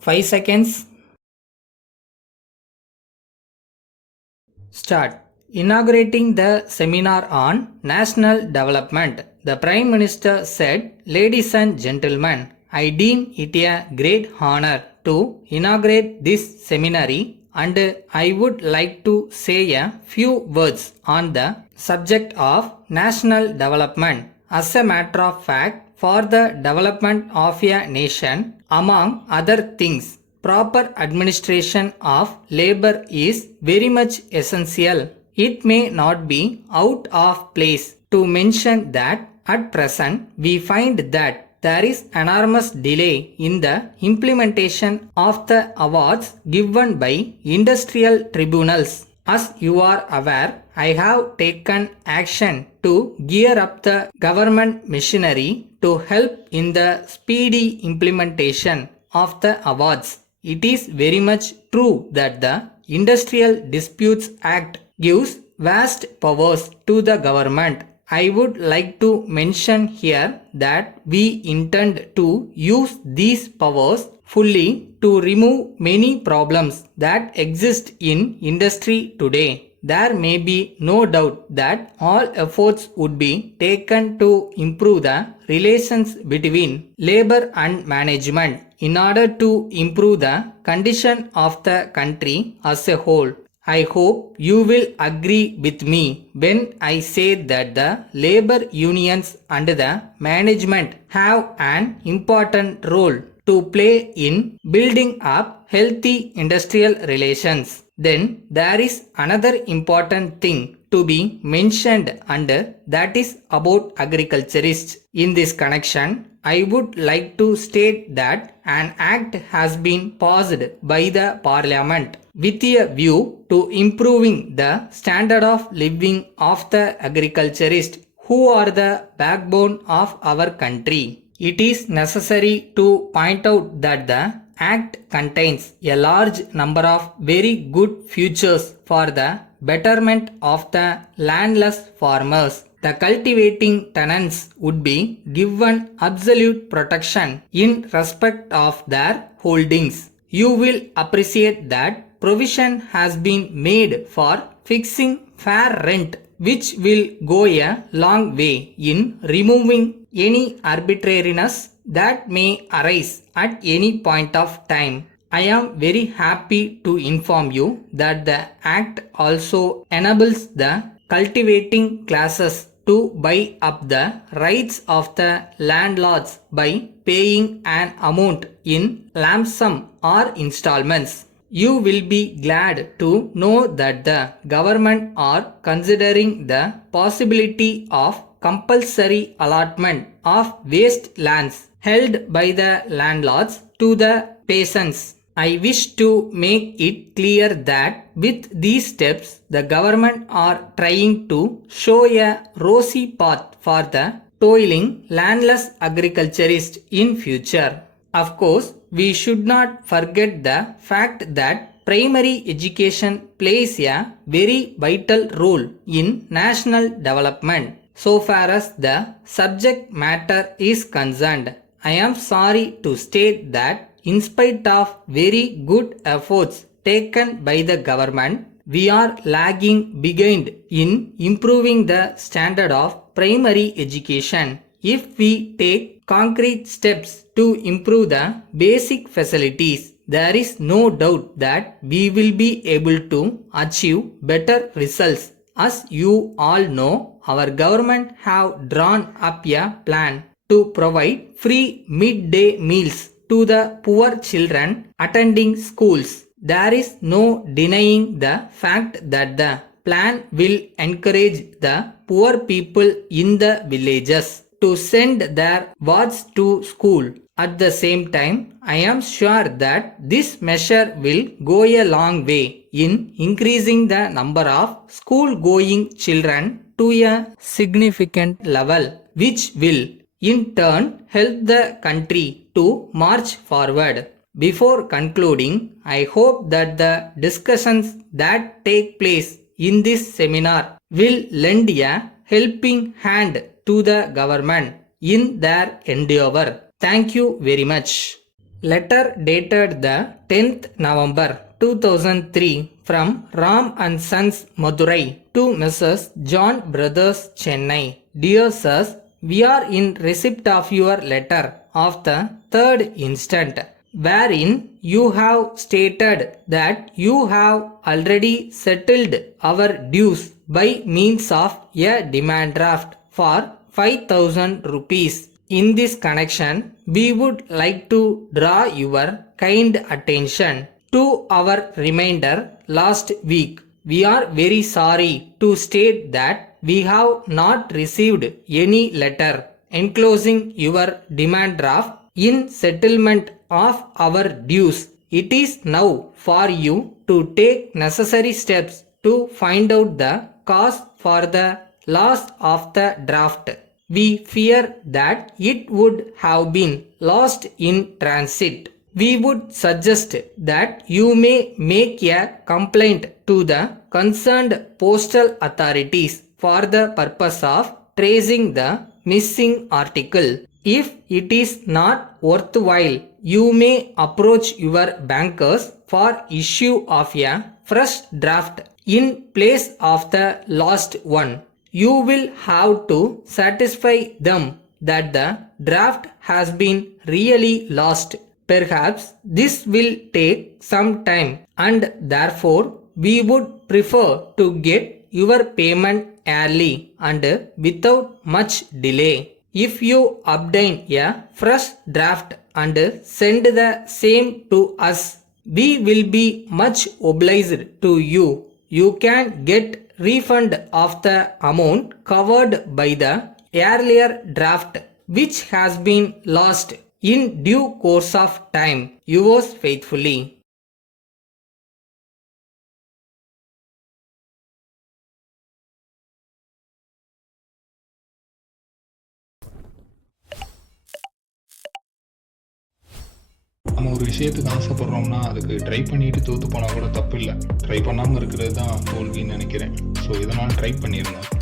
5 seconds. Start. Inaugurating the seminar on national development, the Prime Minister said, "Ladies and gentlemen, I deem it a great honor to inaugurate this seminary and I would like to say a few words on the subject of national development. As a matter of fact, for the development of a nation, among other things, proper administration of labor is very much essential. It may not be out of place to mention that at present we find that there is enormous delay in the implementation of the awards given by industrial tribunals. As you are aware, I have taken action to gear up the government machinery to help in the speedy implementation of the awards. It is very much true that the Industrial Disputes Act gives vast powers to the government. I would like to mention here that we intend to use these powers fully to remove many problems that exist in industry today. There may be no doubt that all efforts would be taken to improve the relations between labor and management in order to improve the condition of the country as a whole. I hope you will agree with me when I say that the labor unions and the management have an important role to play in building up healthy industrial relations. Then there is another important thing to be mentioned and that is about agriculturists. In this connection, I would like to state that an act has been passed by the Parliament with a view to improving the standard of living of the agriculturists who are the backbone of our country. It is necessary to point out that the Act contains a large number of very good features for the betterment of the landless farmers. The cultivating tenants would be given absolute protection in respect of their holdings. You will appreciate that provision has been made for fixing fair rent, which will go a long way in removing any arbitrariness that may arise at any point of time. I am very happy to inform you that the Act also enables the cultivating classes to buy up the rights of the landlords by paying an amount in lump sum or installments. You will be glad to know that the government are considering the possibility of compulsory allotment of waste lands held by the landlords to the peasants. I wish to make it clear that with these steps, the government are trying to show a rosy path for the toiling landless agriculturists in future. Of course, we should not forget the fact that primary education plays a very vital role in national development. So far as the subject matter is concerned, I am sorry to state that in spite of very good efforts taken by the government, we are lagging behind in improving the standard of primary education. If we take concrete steps to improve the basic facilities, there is no doubt that we will be able to achieve better results. As you all know, our government have drawn up a plan to provide free midday meals to the poor children attending schools. There is no denying the fact that the plan will encourage the poor people in the villages to send their wards to school. At the same time, I am sure that this measure will go a long way in increasing the number of school-going children to a significant level, which will in turn help the country to march forward. Before concluding, I hope that the discussions that take place in this seminar will lend a helping hand to the government in their endeavor. Thank you very much. Letter dated the 10th November 2003 from Ram and Sons Madurai to Mrs. John Brothers Chennai. Dear Sirs, we are in receipt of your letter of the 3rd instant, wherein you have stated that you have already settled our dues by means of a demand draft for 5,000 rupees. In this connection, we would like to draw your kind attention to our reminder last week. We are very sorry to state that we have not received any letter enclosing your demand draft in settlement of our dues. It is now for you to take necessary steps to find out the cause for the loss of the draft. We fear that it would have been lost in transit. We would suggest that you may make a complaint to the concerned postal authorities for the purpose of tracing the missing article. If it is not worthwhile, you may approach your bankers for issue of a fresh draft in place of the lost one. You will have to satisfy them that the draft has been really lost. Perhaps this will take some time, and therefore we would prefer to get your payment early and without much delay. If you obtain a fresh draft and send the same to us, we will be much obliged to you. You can get refund of the amount covered by the earlier draft which has been lost in due course of time. Yours faithfully. நம்ம ஒரு விஷயத்துக்கு ஆசைப்படுறோம்னா அதுக்கு try பண்ணிட்டு தோற்று போனால் கூட தப்பு இல்லை. ட்ரை பண்ணாமல் இருக்கிறது தான் தோல்வின்னு நினைக்கிறேன். ஸோ இதனால் ட்ரை பண்ணியிருந்தேன்.